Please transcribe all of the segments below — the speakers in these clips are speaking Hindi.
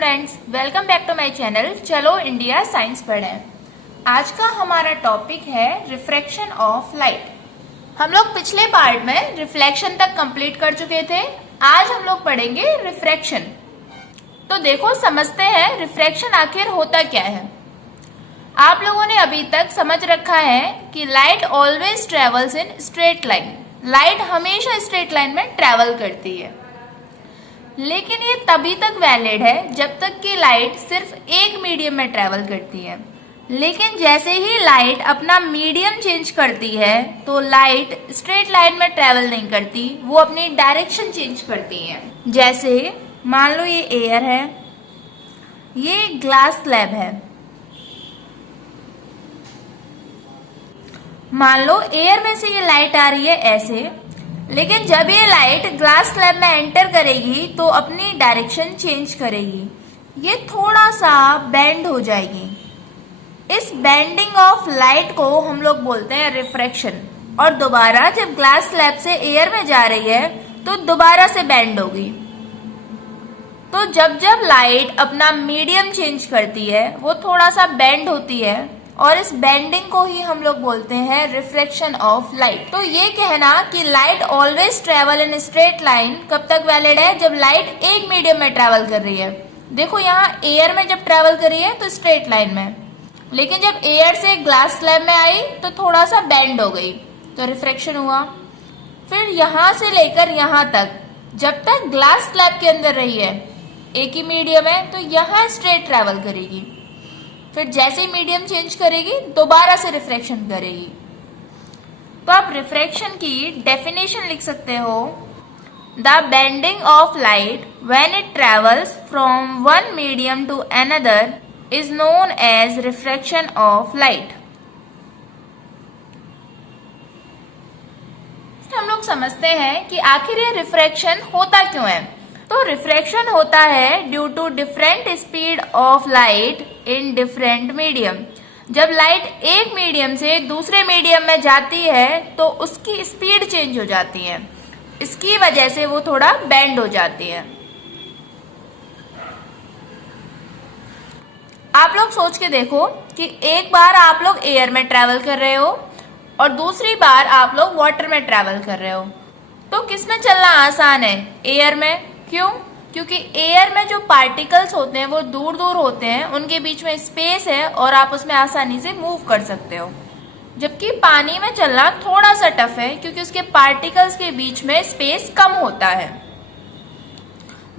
Students, welcome back to my channel. चलो इंडिया साइंस पढ़ें। आज का हमारा टॉपिक है रिफ्रैक्शन ऑफ लाइट। हम लोग पिछले पार्ट में रिफ्लेक्शन तक कंप्लीट कर चुके थे। आज हम लोग पढ़ेंगे रिफ्रैक्शन। तो देखो, समझते हैं रिफ्रैक्शन आखिर होता क्या है। आप लोगों ने अभी तक समझ रखा है कि light always travels in straight line. Light हमेशा स्ट्रेट लाइन में ट्रेवल करती है, लेकिन ये तभी तक वैलिड है जब तक कि लाइट सिर्फ एक मीडियम में ट्रेवल करती है। लेकिन जैसे ही लाइट अपना मीडियम चेंज करती है तो लाइट स्ट्रेट लाइन में ट्रेवल नहीं करती, वो अपनी डायरेक्शन चेंज करती है। जैसे मान लो ये एयर है, ये ग्लास स्लैब है। मान लो एयर में से ये लाइट आ रही है ऐसे, लेकिन जब ये लाइट ग्लास स्लैब में एंटर करेगी तो अपनी डायरेक्शन चेंज करेगी। ये थोड़ा सा बेंड हो जाएगी। इस बेंडिंग ऑफ लाइट को हम लोग बोलते हैं रिफ्रैक्शन। और दोबारा जब ग्लास स्लैब से एयर में जा रही है तो दोबारा से बेंड होगी। तो जब जब लाइट अपना मीडियम चेंज करती है वो थोड़ा सा बेंड होती है, और इस बेंडिंग को ही हम लोग बोलते हैं रिफ्रैक्शन ऑफ लाइट। तो ये कहना कि light always travel in straight line कब तक वैलिड है? जब लाइट एक मीडियम में ट्रेवल कर रही है। देखो, यहाँ एयर में जब ट्रेवल कर रही है तो स्ट्रेट लाइन में, लेकिन जब एयर से ग्लास स्लैब में आई तो थोड़ा सा बेंड हो गई, तो रिफ्रैक्शन हुआ। फिर यहाँ से लेकर यहाँ तक, जब तक ग्लास स्लैब के अंदर रही है, एक ही मीडियम है, तो यहाँ स्ट्रेट ट्रेवल करेगी। फिर जैसे ही मीडियम चेंज करेगी दोबारा से रिफ्रैक्शन करेगी। तो आप रिफ्रैक्शन की डेफिनेशन लिख सकते हो, the bending of light when it travels from one medium to another is known as refraction of light. हम लोग समझते हैं कि आखिर ये रिफ्रैक्शन होता क्यों है। तो रिफ्रैक्शन होता है due to different speed of light in different medium. जब लाइट एक मीडियम से दूसरे मीडियम में जाती है तो उसकी स्पीड चेंज हो जाती है। इसकी वजह से वो थोड़ा बेंड हो जाती है। आप लोग सोच के देखो कि एक बार आप लोग एयर में ट्रेवल कर रहे हो और दूसरी बार आप लोग वाटर में ट्रेवल कर रहे हो, तो किसमें चलना आसान है? एयर में। क्यों? क्योंकि एयर में जो पार्टिकल्स होते हैं वो दूर दूर होते हैं, उनके बीच में स्पेस है और आप उसमें आसानी से मूव कर सकते हो। जबकि पानी में चलना थोड़ा सा टफ है क्योंकि उसके पार्टिकल्स के बीच में स्पेस कम होता है।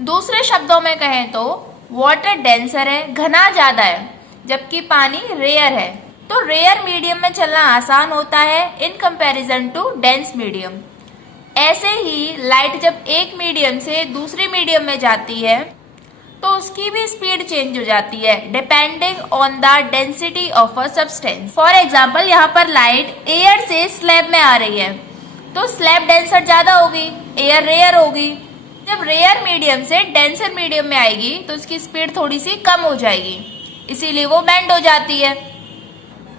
दूसरे शब्दों में कहें तो वाटर डेंसर है, घना ज्यादा है, जबकि पानी रेयर है। तो रेयर मीडियम में चलना आसान होता है in comparison to dense medium. ऐसे ही लाइट जब एक मीडियम से दूसरे मीडियम में जाती है तो उसकी भी स्पीड चेंज हो जाती है depending on the density of a substance. For example, यहाँ पर लाइट एयर से स्लैब में आ रही है तो स्लैब डेंसर ज्यादा होगी, एयर रेयर होगी। जब रेयर मीडियम से डेंसर मीडियम में आएगी तो उसकी स्पीड थोड़ी सी कम हो जाएगी, इसीलिए वो बेंड हो जाती है।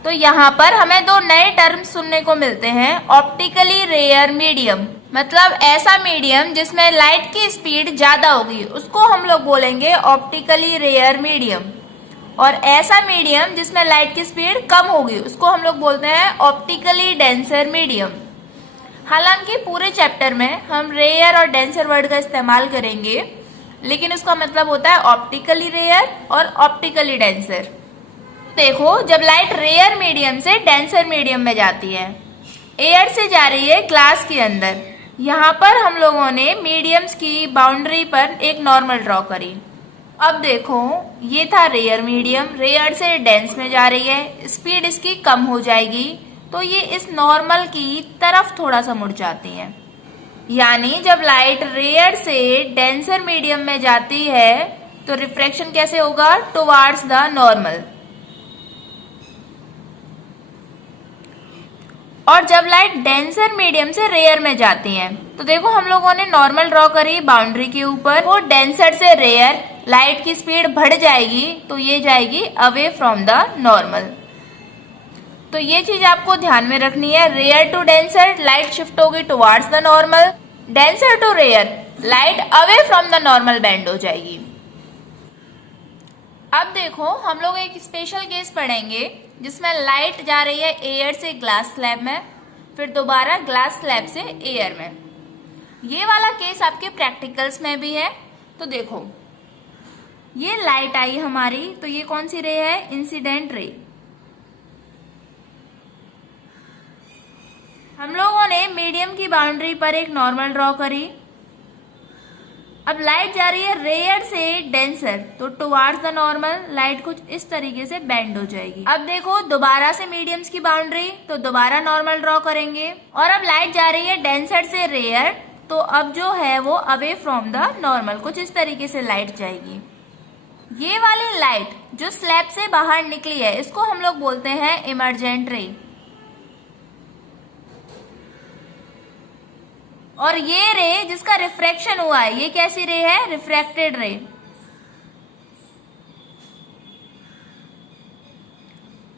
तो यहाँ पर हमें दो नए टर्म सुनने को मिलते हैं। ऑप्टिकली रेयर मीडियम, मतलब ऐसा मीडियम जिसमें लाइट की स्पीड ज्यादा होगी, उसको हम लोग बोलेंगे ऑप्टिकली रेयर मीडियम। और ऐसा मीडियम जिसमें लाइट की स्पीड कम होगी, उसको हम लोग बोलते हैं ऑप्टिकली डेंसर मीडियम। हालांकि पूरे चैप्टर में हम रेयर और डेंसर वर्ड का इस्तेमाल करेंगे, लेकिन उसका मतलब होता है ऑप्टिकली रेयर और ऑप्टिकली डेंसर। देखो, जब लाइट रेयर मीडियम से डेंसर मीडियम में जाती है, एयर से जा रही है ग्लास के अंदर, यहाँ पर हम लोगों ने मीडियम्स की बाउंड्री पर एक नॉर्मल ड्रॉ करी। अब देखो, ये था रेयर मीडियम, रेयर से डेंस में जा रही है, स्पीड इसकी कम हो जाएगी, तो ये इस नॉर्मल की तरफ थोड़ा सा मुड़ जाती है। यानी जब लाइट रेयर से डेंसर मीडियम में जाती है तो रिफ्रैक्शन कैसे होगा? Towards the normal. और जब लाइट डेंसर मीडियम से रेयर में जाती है तो देखो, हम लोगों ने नॉर्मल ड्रॉ करी बाउंड्री के ऊपर, वो डेंसर से रेयर, लाइट की स्पीड बढ़ जाएगी तो ये जाएगी अवे फ्रॉम द नॉर्मल। तो ये चीज आपको ध्यान में रखनी है। Rare to denser light shift होगी towards the normal, denser to rare light away from the normal bend हो जाएगी। अब देखो हम लोग एक स्पेशल केस पढ़ेंगे जिसमें लाइट जा रही है एयर से ग्लास स्लैब में, फिर दोबारा ग्लास स्लैब से एयर में। ये वाला केस आपके प्रैक्टिकल्स में भी है। तो देखो ये लाइट आई हमारी, तो ये कौन सी रे है? इंसिडेंट रे। हम लोगों ने मीडियम की बाउंड्री पर एक नॉर्मल ड्रॉ करी। अब लाइट जा रही है रेयर से डेंसर, तो टुवार्ड्स द नॉर्मल लाइट कुछ इस तरीके से बेंड हो जाएगी। अब देखो दोबारा से मीडियम्स की बाउंड्री, तो दोबारा नॉर्मल ड्रॉ करेंगे। और अब लाइट जा रही है डेंसर से रेयर, तो अब जो है वो अवे फ्रॉम द नॉर्मल, कुछ इस तरीके से लाइट जाएगी। ये वाली लाइट जो स्लैब से बाहर निकली है इसको हम लोग बोलते हैं इमर्जेंट रे। और ये रे जिसका रिफ्रैक्शन हुआ है ये कैसी रे है? रिफ्रैक्टेड रे।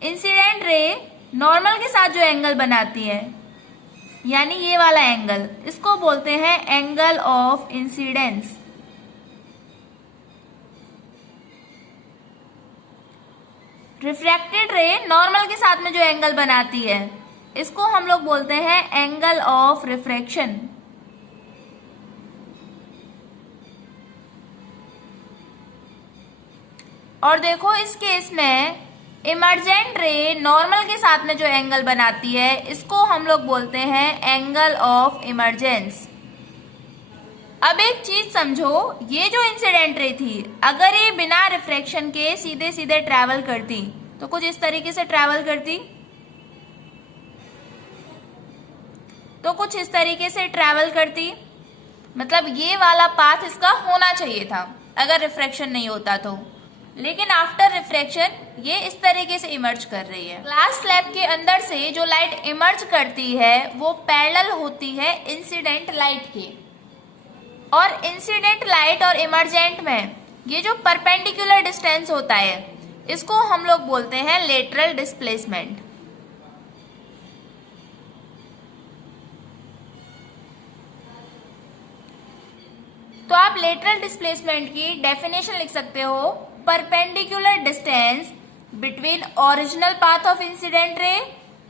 इंसिडेंट रे नॉर्मल के साथ जो एंगल बनाती है, यानी ये वाला एंगल, इसको बोलते हैं एंगल ऑफ इंसिडेंस। रिफ्रैक्टेड रे नॉर्मल के साथ में जो एंगल बनाती है इसको हम लोग बोलते हैं एंगल ऑफ रिफ्रैक्शन। और देखो इस केस में इमर्जेंट रे नॉर्मल के साथ में जो एंगल बनाती है इसको हम लोग बोलते हैं एंगल ऑफ इमर्जेंस। अब एक चीज समझो, ये जो इंसिडेंट रे थी अगर ये बिना रिफ्रैक्शन के सीधे सीधे ट्रैवल करती तो कुछ इस तरीके से ट्रैवल करती, तो कुछ इस तरीके से ट्रैवल करती। मतलब ये वाला पाथ इसका होना चाहिए था अगर रिफ्रैक्शन नहीं होता तो, लेकिन आफ्टर रिफ्रैक्शन ये इस तरीके से इमर्ज कर रही है। ग्लास स्लैब के अंदर से जो लाइट इमर्ज करती है वो पैरेलल होती है इंसिडेंट लाइट के। और इंसिडेंट लाइट और इमर्जेंट में ये जो परपेंडिकुलर डिस्टेंस होता है इसको हम लोग बोलते हैं लेटरल डिस्प्लेसमेंट। तो आप लेटरल डिस्प्लेसमेंट की डेफिनेशन लिख सकते हो, perpendicular distance between original path of incident ray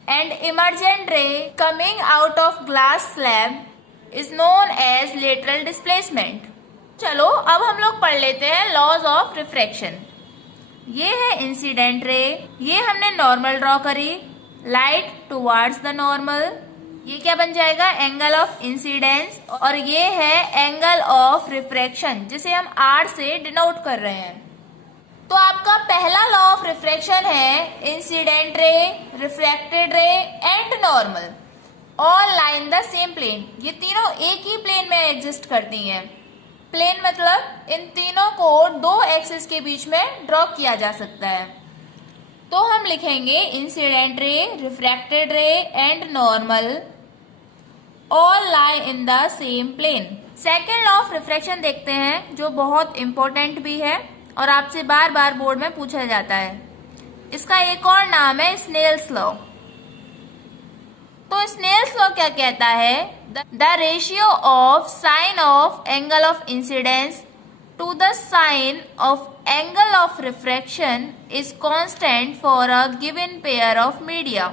and emergent ray coming out of glass slab is known as lateral displacement. चलो अब हम लोग पढ़ लेते हैं लॉज ऑफ रिफ्रैक्शन। ये है इंसिडेंट रे, ये हमने नॉर्मल ड्रॉ करी, लाइट टुवार्ड्स द नॉर्मल, ये क्या बन जाएगा? Angle of incidence. और ये है एंगल ऑफ रिफ्रैक्शन जिसे हम आर से डिनोट कर रहे हैं। तो आपका पहला लॉ ऑफ रिफ्रैक्शन है incident ray, refracted ray and normal all line the same plane. ये तीनों एक ही प्लेन में एग्जिस्ट करती हैं। प्लेन मतलब इन तीनों को दो एक्सिस के बीच में ड्रॉ किया जा सकता है। तो हम लिखेंगे incident ray, refracted ray and normal all lie in the same plane. Second law of refraction देखते हैं जो बहुत इंपॉर्टेंट भी है और आपसे बार बार बोर्ड में पूछा जाता है। इसका एक और नाम है स्नेल्स लॉ। तो स्नेल्स लॉ क्या कहता है? The ratio of sine of angle of incidence to the sine of angle of refraction is constant for a given pair of media.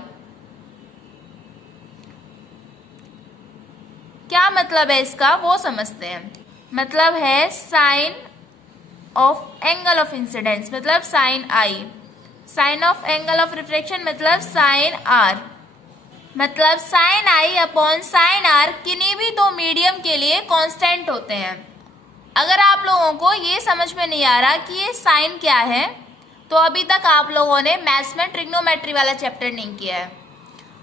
क्या मतलब है इसका वो समझते हैं। मतलब है sine of angle of incidence मतलब sine i, sine of angle of refraction मतलब साइन आर। मतलब sine i upon sine r किन्हीं भी दो मीडियम के लिए कांस्टेंट होते हैं। अगर आप लोगों को ये समझ में नहीं आ रहा कि ये साइन क्या है तो अभी तक आप लोगों ने मैथ्स में ट्रिग्नोमेट्री वाला चैप्टर नहीं किया है।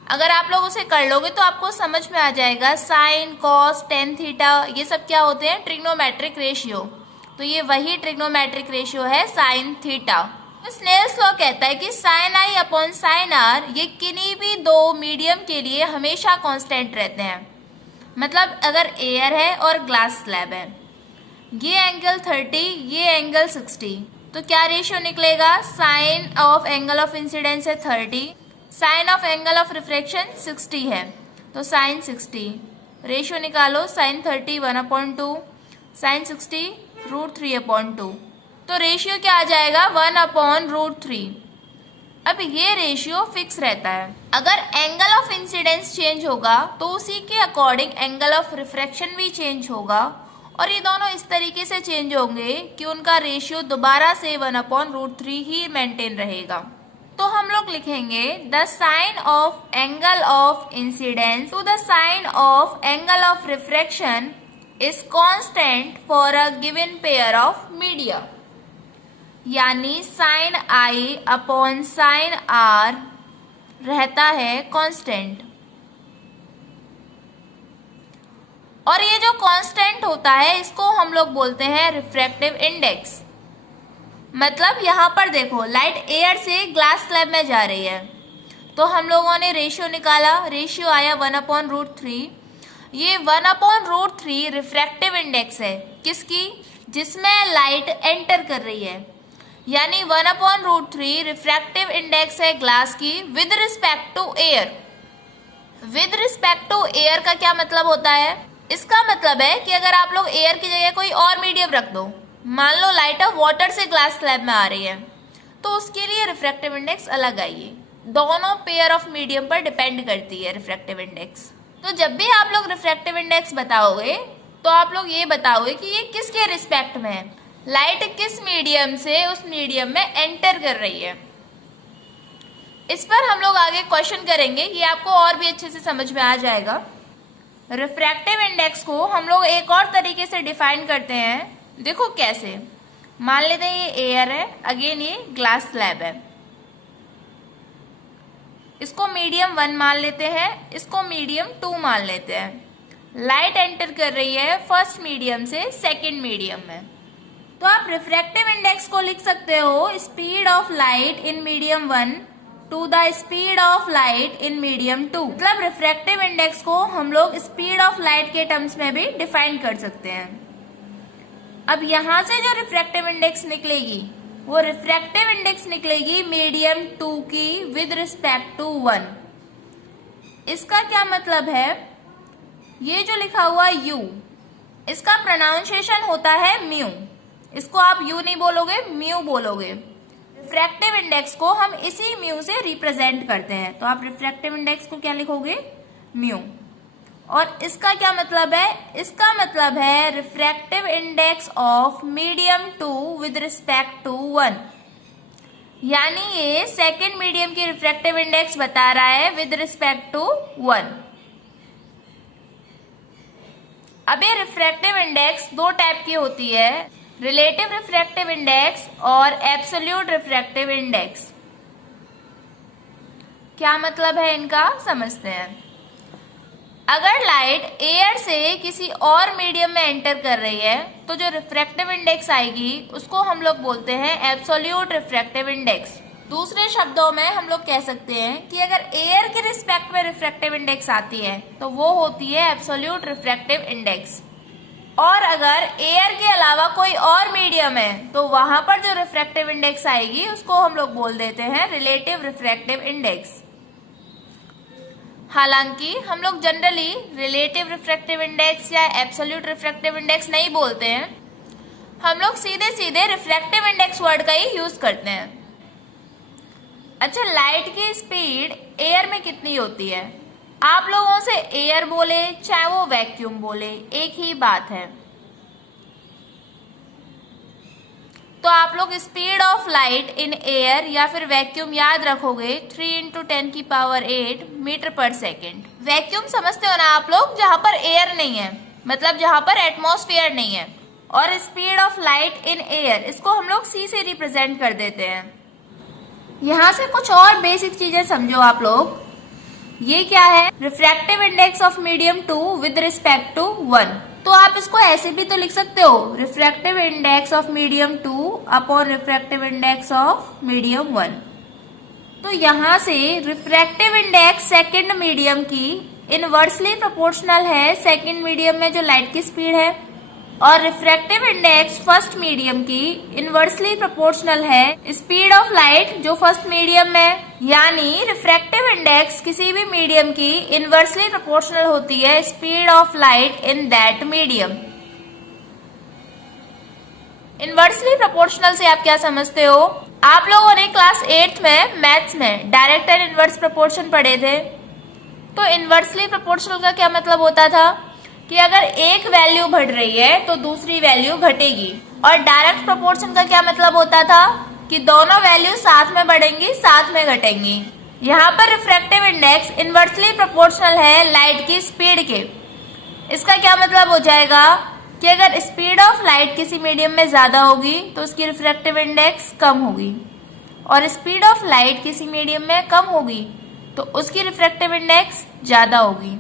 अगर आप लोग उसे कर लोगे तो आपको समझ में आ जाएगा साइन, कॉस, टेन थीटा ये सब क्या होते हैं? Trigonometric ratio. तो ये वही ट्रिग्नोमेट्रिक रेशियो है साइन थीटा। स्नेल्स लॉ कहता है कि sine i upon sine r ये किन्हीं भी दो मीडियम के लिए हमेशा कांस्टेंट रहते हैं। मतलब अगर एयर है और ग्लास स्लैब है, ये एंगल 30, ये एंगल 60, तो क्या रेशियो निकलेगा? Sine of angle of incidence है 30, sine of angle of refraction 60 है, तो साइन 60। रेशियो निकालो, साइन 30 1/2, साइन 60 √3/2। तो रेशियो क्या आ जाएगा 1/√3। अब ये रेशियो फिक्स रहता है। अगर एंगल ऑफ इंसिडेंस चेंज होगा तो उसी के अकॉर्डिंग एंगल ऑफ रिफ्रैक्शन भी चेंज होगा, और ये दोनों इस तरीके से चेंज होंगे कि उनका रेशियो दोबारा से 1/√3 ही मेंटेन रहेगा। तो हम लोग लिखेंगे the sine of angle of incidence to the sine of angle of refraction is constant for a given pair of media, यानी sine i upon sine r रहता है कांस्टेंट। और ये जो कांस्टेंट होता है इसको हम लोग बोलते हैं रिफ्रैक्टिव इंडेक्स। मतलब यहां पर देखो, लाइट एयर से ग्लास स्लैब में जा रही है, तो हम लोगों ने रेशियो निकाला, रेशियो आया 1/√3। ये 1/√3 रिफ्रैक्टिव इंडेक्स है किसकी? जिसमें लाइट एंटर कर रही है, यानी 1/√3 रिफ्रैक्टिव इंडेक्स है ग्लास की with respect to air. With respect to air का क्या मतलब होता है? इसका मतलब है कि अगर आप लोग एयर की जगह कोई और मीडियम रख दो, मान लो लाइट अब वाटर से ग्लास स्लैब में आ रही है, तो उसके लिए रिफ्रैक्टिव इंडेक्स अलग आइए। दोनों पेयर ऑफ मीडियम पर डिपेंड करती है रिफ्रैक्टिव इंडेक्स। तो जब भी आप लोग रिफ्रैक्टिव इंडेक्स बताओगे तो आप लोग ये बताओगे कि ये किसके रिस्पेक्ट में है, लाइट किस मीडियम से उस मीडियम में एंटर कर रही है। इस पर हम लोग आगे क्वेश्चन करेंगे, ये आपको और भी अच्छे से समझ में आ जाएगा। रिफ्रैक्टिव इंडेक्स को हम लोग एक और तरीके से डिफाइन करते हैं, देखो कैसे। मान लेते हैं ये एयर है, अगेन ये ग्लास स्लैब है, इसको मीडियम 1 मान लेते हैं, इसको मीडियम 2 मान लेते हैं। लाइट एंटर कर रही है फर्स्ट मीडियम से सेकंड मीडियम में, तो आप रिफ्रैक्टिव इंडेक्स को लिख सकते हो speed of light in medium 1 to the speed of light in medium 2। मतलब रिफ्रैक्टिव इंडेक्स को हम लोग स्पीड ऑफ लाइट के टर्म्स में भी डिफाइन कर सकते हैं। अब यहां से जो रिफ्रैक्टिव इंडेक्स निकलेगी वो रिफ्रैक्टिव इंडेक्स निकलेगी मीडियम 2 की विद रिस्पेक्ट टू 1। इसका क्या मतलब है? ये जो लिखा हुआ u, इसका प्रोनाउंसिएशन होता है म्यू। इसको आप यू नहीं बोलोगे, म्यू बोलोगे। रिफ्रैक्टिव इंडेक्स को हम इसी म्यू से रिप्रेजेंट करते हैं, तो आप रिफ्रैक्टिव इंडेक्स को क्या लिखोगे? म्यू। और इसका क्या मतलब है? इसका मतलब है refractive index of medium 2 with respect to 1, यानी ये सेकेंड मीडियम की रिफ्रैक्टिव इंडेक्स बता रहा है विद रिस्पेक्ट टू 1। अब ये रिफ्रैक्टिव इंडेक्स दो टाइप की होती है, रिलेटिव रिफ्रैक्टिव इंडेक्स और एब्सोल्यूट रिफ्रैक्टिव इंडेक्स। क्या मतलब है इनका, समझते हैं। अगर लाइट एयर से किसी और मीडियम में एंटर कर रही है तो जो रिफ्रैक्टिव इंडेक्स आएगी उसको हम लोग बोलते हैं एब्सोल्यूट रिफ्रैक्टिव इंडेक्स। दूसरे शब्दों में हम लोग कह सकते हैं कि अगर एयर के रिस्पेक्ट में रिफ्रैक्टिव इंडेक्स आती है तो वो होती है एब्सोल्यूट रिफ्रैक्टिव इंडेक्स, और अगर एयर के अलावा कोई और मीडियम है तो वहां पर जो रिफ्रैक्टिव इंडेक्स आएगी उसको हम लोग बोल देते हैं रिलेटिव रिफ्रैक्टिव इंडेक्स। हालांकि हम लोग जनरली रिलेटिव रिफ्रैक्टिव इंडेक्स या एब्सोल्यूट रिफ्रैक्टिव इंडेक्स नहीं बोलते हैं, हम लोग सीधे सीधे रिफ्रैक्टिव इंडेक्स वर्ड का ही यूज करते हैं। अच्छा, लाइट की स्पीड एयर में कितनी होती है? आप लोगों से एयर बोले चाहे वो वैक्यूम बोले एक ही बात है। तो आप लोग speed of light in air या फिर वैक्यूम याद रखोगे 3 × 10⁸ मीटर पर सेकेंड। वैक्यूम समझते हो ना आप लोग, जहां पर एयर नहीं है, मतलब जहां पर एटमॉस्फेयर नहीं है। और speed of light in air, इसको हम लोग c से रिप्रेजेंट कर देते हैं। यहां से कुछ और बेसिक चीजें समझो आप लोग। ये क्या है? Refractive index of medium 2 with respect to 1। तो आप इसको ऐसे भी तो लिख सकते हो, refractive index of medium 2 upon refractive index of medium 1। तो यहाँ से रिफ्रैक्टिव इंडेक्स सेकंड मीडियम की इनवर्सली प्रोपोर्शनल है सेकंड मीडियम में जो लाइट की स्पीड है, और रिफ्रैक्टिव इंडेक्स फर्स्ट मीडियम की इनवर्सली प्रोपोर्शनल है स्पीड ऑफ लाइट जो फर्स्ट मीडियम में, यानी रिफ्रैक्टिव इंडेक्स किसी भी मीडियम की इनवर्सली प्रोपोर्शनल होती है speed of light in that medium. Inversely proportional से आप क्या समझते हो? आप लोगों ने क्लास 8th में मैथ्स में डायरेक्ट एंड इनवर्स प्रोपोर्शन पढ़े थे। तो इनवर्सली प्रोपोर्शनल का क्या मतलब होता था कि अगर एक वैल्यू बढ़ रही है तो दूसरी वैल्यू घटेगी। और डायरेक्ट प्रोपोर्शन का क्या मतलब होता था कि दोनों वैल्यू साथ में बढ़ेंगी, साथ में घटेंगी। यहाँ पर रिफ्रैक्टिव इंडेक्स इनवर्सली प्रोपोर्शनल है लाइट की स्पीड के। इसका क्या मतलब हो जाएगा कि अगर स्पीड ऑफ लाइट किसी मीडियम में ज्यादा होगी तो उसकी रिफ्रैक्टिव इंडेक्स कम होगी, और स्पीड ऑफ लाइट किसी मीडियम में कम होगी तो उसकी रिफ्रैक्टिव इंडेक्स ज्यादा होगी।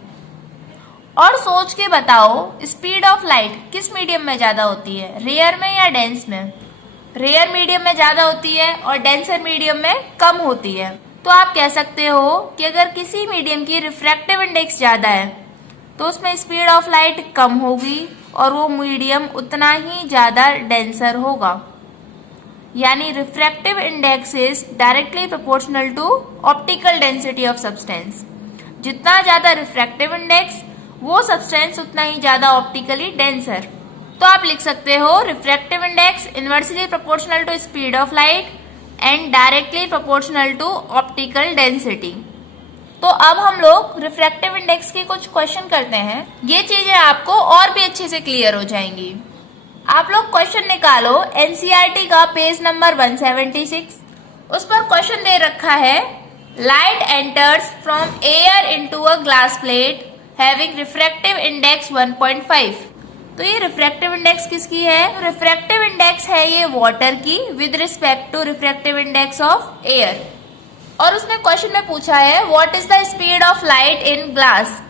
और सोच के बताओ, स्पीड ऑफ लाइट किस मीडियम में ज्यादा होती है, रेयर में या डेंस में? रेयर मीडियम में ज्यादा होती है और डेंसर मीडियम में कम होती है। तो आप कह सकते हो कि अगर किसी मीडियम की रिफ्रैक्टिव इंडेक्स ज्यादा है तो उसमें स्पीड ऑफ लाइट कम होगी और वो मीडियम उतना ही ज्यादा डेंसर होगा। यानी refractive index is directly proportional to optical density of substance. जितना ज्यादा रिफ्रैक्टिव इंडेक्स, वो सब्सटेंस उतना ही ज्यादा ऑप्टिकली डेंसर। तो आप लिख सकते हो refractive index inversely proportional to speed of light and directly proportional to optical density. तो अब हम लोग रिफ्रैक्टिव इंडेक्स के कुछ क्वेश्चन करते हैं। ये चीजें आपको और भी अच्छे से क्लियर हो जाएंगी। आप लोग क्वेश्चन निकालो एनसीईआरटी का पेज नंबर 176। उस पर क्वेश्चन दे रखा है, light enters from air into a glass plate having refractive index 1.5। तो ये रिफ्रैक्टिव इंडेक्स किसकी है? रिफ्रैक्टिव इंडेक्स है ये वाटर की with respect to refractive index of air. और उसने क्वेश्चन में पूछा है what is the speed of light in glass.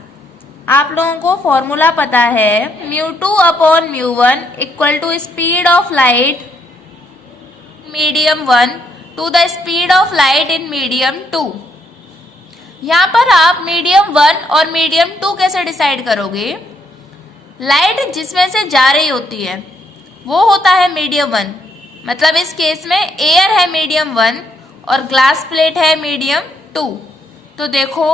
आप लोगों को फॉर्मूला पता है, μ2 upon μ1 equal to speed of light medium 1 to the speed of light in medium 2। यहाँ पर आप मीडियम 1 और मीडियम 2 कैसे डिसाइड करोगे? लाइट जिसमें से जा रही होती है वो होता है मीडियम 1, मतलब इस केस में एयर है मीडियम 1 और ग्लास प्लेट है मीडियम 2। तो देखो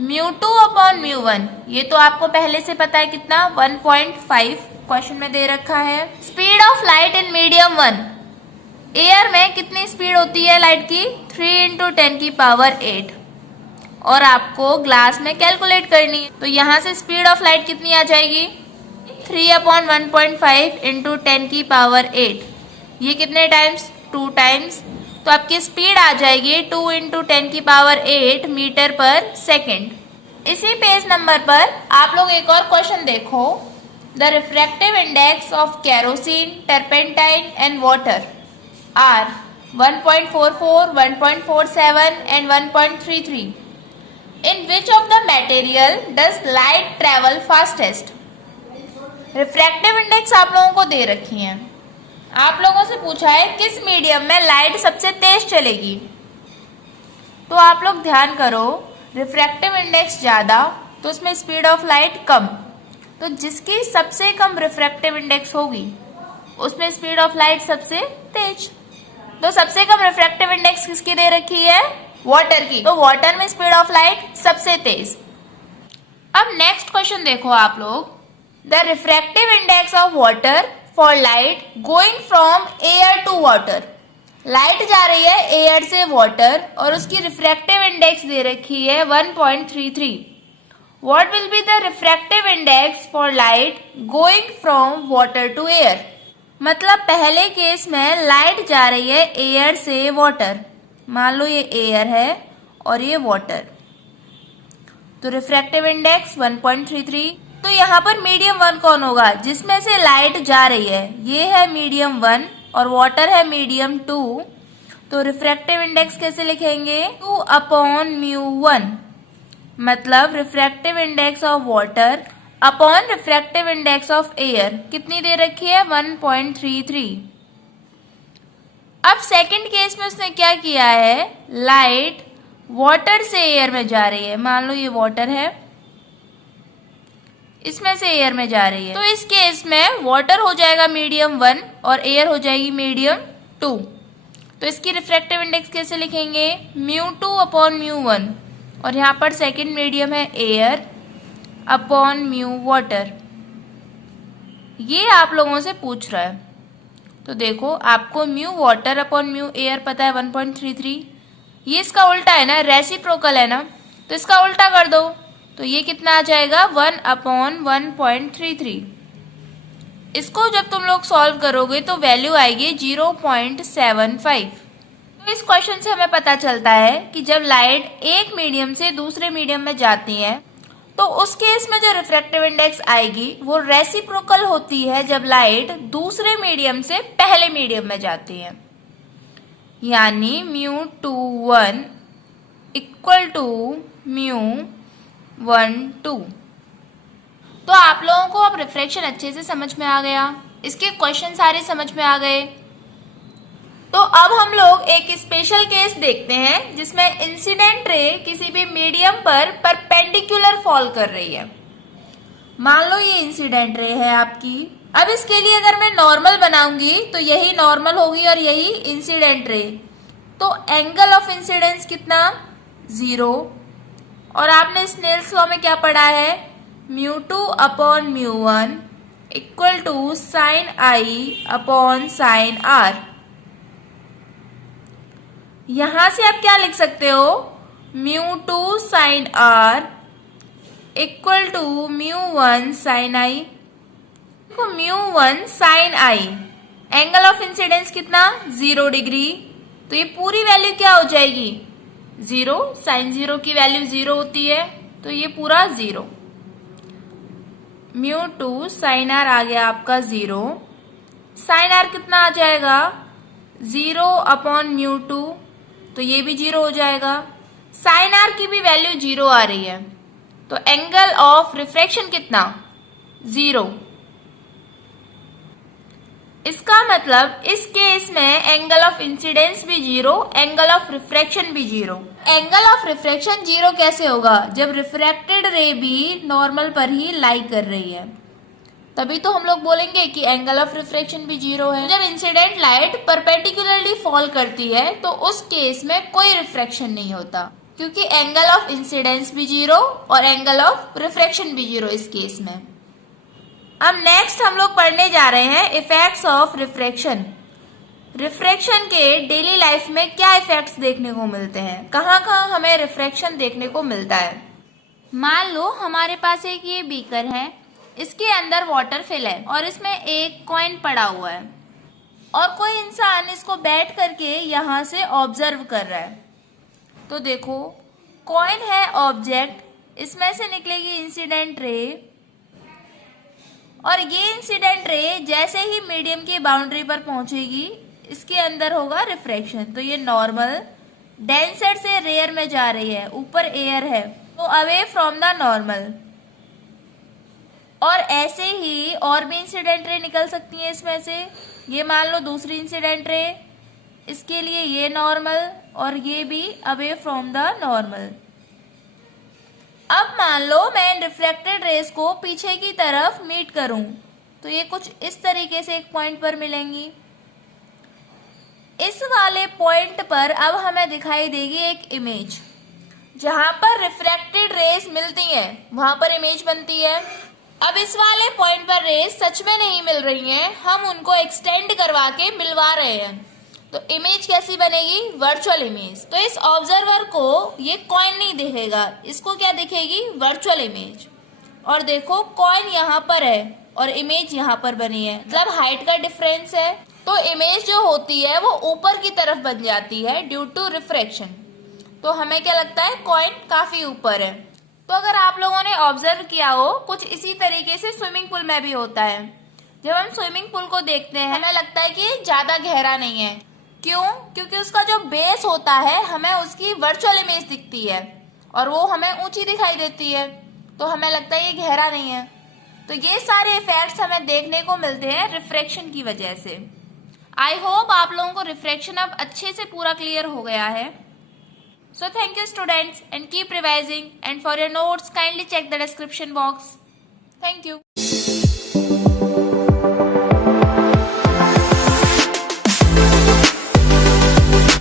μ2 अपॉन μ1, ये तो आपको पहले से पता है कितना, 1.5 क्वेश्चन में दे रखा है। Speed of light in medium 1, air में कितनी स्पीड होती है लाइट की? 3 × 10⁸, और आपको ग्लास में कैलकुलेट करनी है। तो यहाँ से स्पीड ऑफ लाइट कितनी आ जाएगी? 3/1.5 × 10⁸। ये कितने टाइम्स? 2 टाइम्स। तो आपकी स्पीड आ जाएगी 2 × 10⁸ मीटर पर सेकेंड। इसी पेज नंबर पर आप लोग एक और क्वेश्चन देखो, the refractive index of kerosene, turpentine and water are 1.44, 1.47 and 1.33। In which of the material does light travel fastest. Refractive index आप लोगों को दे रखी है। आप लोगों से पूछा है किस मीडियम में लाइट सबसे तेज चलेगी। तो आप लोग ध्यान करो, रिफ्रैक्टिव इंडेक्स ज्यादा तो उसमें स्पीड ऑफ लाइट कम। तो जिसकी सबसे कम रिफ्रैक्टिव इंडेक्स होगी उसमें स्पीड ऑफ लाइट सबसे तेज। तो सबसे कम रिफ्रैक्टिव इंडेक्स किसकी दे रखी है? वाटर की। तो वाटर में स्पीड ऑफ लाइट सबसे तेज। अब नेक्स्ट क्वेश्चन देखो आप लोग, the refractive index of water for light going from air to water. Light जा रही है एयर से वाटर और उसकी रिफ्रैक्टिव इंडेक्स दे रखी है 1.33। What will be the refractive index for light going from water to air. मतलब पहले केस में लाइट जा रही है एयर से वाटर, मान लो ये एयर है और ये वाटर, तो रिफ्रैक्टिव इंडेक्स 1.33। तो यहाँ पर मीडियम 1 कौन होगा? जिसमें से लाइट जा रही है, ये है मीडियम 1 और वाटर है मीडियम 2। तो रिफ्रैक्टिव इंडेक्स कैसे लिखेंगे? 2 अपॉन μ1, मतलब refractive index of water upon refractive index of air कितनी दे रखी है? 1.33। अब सेकंड केस में उसने क्या किया है, लाइट वाटर से एयर में जा रही है, मान लो ये वाटर है, इसमें से एयर में जा रही है। तो इस केस में वाटर हो जाएगा मीडियम 1 और एयर हो जाएगी मीडियम 2। तो इसकी रिफ्रैक्टिव इंडेक्स कैसे लिखेंगे? μ2 अपॉन μ1, और यहाँ पर सेकंड मीडियम है एयर अपॉन μ वाटर। ये आप लोगों से पूछ रहा है। तो देखो आपको mu water upon mu air पता है 1.33, ये इसका उल्टा है ना, रेसिप्रोकल है ना, तो इसका उल्टा कर दो तो ये कितना आ जाएगा 1/1.33। इसको जब तुम लोग सॉल्व करोगे तो वैल्यू आएगी 0.75। तो इस क्वेश्चन से हमें पता चलता है कि जब लाइट एक मीडियम से दूसरे मीडियम में जाती है तो उस केस में जो रिफ्रैक्टिव इंडेक्स आएगी वो रेसिप्रोकल होती है जब लाइट दूसरे मीडियम से पहले मीडियम में जाती है, यानी μ21 इक्वल टू μ12। तो आप लोगों को अब रिफ्रैक्शन अच्छे से समझ में आ गया, इसके क्वेश्चन सारे समझ में आ गए। तो अब हम लोग एक स्पेशल केस देखते हैं जिसमें इंसिडेंट रे किसी भी मीडियम पर परपेंडिकुलर फॉल कर रही है। मान लो ये इंसिडेंट रे है आपकी। अब इसके लिए अगर मैं नॉर्मल बनाऊंगी तो यही नॉर्मल होगी और यही इंसिडेंट रे, तो एंगल ऑफ इंसिडेंस कितना 0। और आपने स्नेल्स लॉ में क्या पढ़ा है, μ2 upon μ1 equal to sine i upon sine r. यहां से आप क्या लिख सकते हो, μ2 sine r equal to μ1 sine i. देखो μ1 sine i, angle of incidence कितना 0 डिग्री, तो ये पूरी वैल्यू क्या हो जाएगी 0। साइन 0 की वैल्यू 0 होती है तो ये पूरा 0। μ2 साइन आर आ गया आपका 0। साइन आर कितना आ जाएगा 0 अपॉन μ2, तो ये भी 0 हो जाएगा। साइन आर की भी वैल्यू 0 आ रही है तो एंगल ऑफ रिफ्रैक्शन कितना 0। इसका मतलब इस केस में एंगल ऑफ इंसिडेंस भी 0, एंगल ऑफ रिफ्रैक्शन भी 0। एंगल ऑफ रिफ्रैक्शन 0 कैसे होगा, जब रिफ्रैक्टेड रे भी नॉर्मल पर ही लाई कर रही है, तभी तो हम लोग बोलेंगे कि एंगल ऑफ रिफ्रैक्शन भी 0 है। जब इंसिडेंट लाइट परपेंडिकुलरली फॉल करती है तो उस केस में कोई रिफ्रैक्शन नहीं होता, क्योंकि एंगल ऑफ इंसिडेंस भी 0 और एंगल ऑफ रिफ्रैक्शन भी 0 इस केस में। अब नेक्स्ट हम लोग पढ़ने जा रहे हैं इफेक्ट्स ऑफ रिफ्रैक्शन। रिफ्रैक्शन के डेली लाइफ में क्या इफेक्ट्स देखने को मिलते हैं, कहाँ कहाँ हमें रिफ्रैक्शन देखने को मिलता है। मान लो हमारे पास एक ये बीकर है, इसके अंदर वाटर फिल है और इसमें एक कॉइन पड़ा हुआ है और कोई इंसान इसको बैठ करके यहाँ से ऑब्जर्व कर रहा है। तो देखो कॉइन है ऑब्जेक्ट, इसमें से निकलेगी इंसिडेंट रे और ये इंसिडेंट रे जैसे ही मीडियम की बाउंड्री पर पहुंचेगी इसके अंदर होगा रिफ्रैक्शन। तो ये नॉर्मल डेंसर से रेयर में जा रही है, ऊपर एयर है तो अवे फ्रॉम द नॉर्मल। और ऐसे ही और भी इंसिडेंट रे निकल सकती है इसमें से। ये मान लो दूसरी इंसिडेंट रे, इसके लिए ये नॉर्मल और ये भी अवे फ्रॉम द नॉर्मल। अब मान लो मैं रिफ्लेक्टेड रेस को पीछे की तरफ मीट करूं तो ये कुछ इस तरीके से एक पॉइंट पर मिलेंगी। इस वाले पॉइंट पर अब हमें दिखाई देगी एक इमेज, जहां पर रिफ्रैक्टेड रेस मिलती हैं वहां पर इमेज बनती है। अब इस वाले पॉइंट पर रेस सच में नहीं मिल रही हैं, हम उनको एक्सटेंड करवा के मिलवा रहे हैं, तो इमेज कैसी बनेगी, वर्चुअल इमेज। तो इस ऑब्जर्वर को ये कॉइन नहीं दिखेगा, इसको क्या दिखेगी, वर्चुअल इमेज। और देखो कॉइन यहाँ पर है और इमेज यहाँ पर बनी है, जब हाइट का डिफरेंस है तो इमेज जो होती है वो ऊपर की तरफ बन जाती है ड्यू टू रिफ्रैक्शन। तो हमें क्या लगता है कॉइन काफी ऊपर है। तो अगर आप लोगों ने ऑब्जर्व किया हो, कुछ इसी तरीके से स्विमिंग पूल में भी होता है। जब हम स्विमिंग पूल को देखते हैं हमें लगता है कि ज्यादा गहरा नहीं है, क्यों, क्योंकि उसका जो बेस होता है हमें उसकी वर्चुअल इमेज दिखती है और वो हमें ऊंची दिखाई देती है, तो हमें लगता है ये गहरा नहीं है। तो ये सारे इफेक्ट्स हमें देखने को मिलते हैं रिफ्रैक्शन की वजह से। आई होप आप लोगों को रिफ्रैक्शन अब अच्छे से पूरा क्लियर हो गया है। So thank you students and keep revising, and for your notes kindly check the description box. Thank you.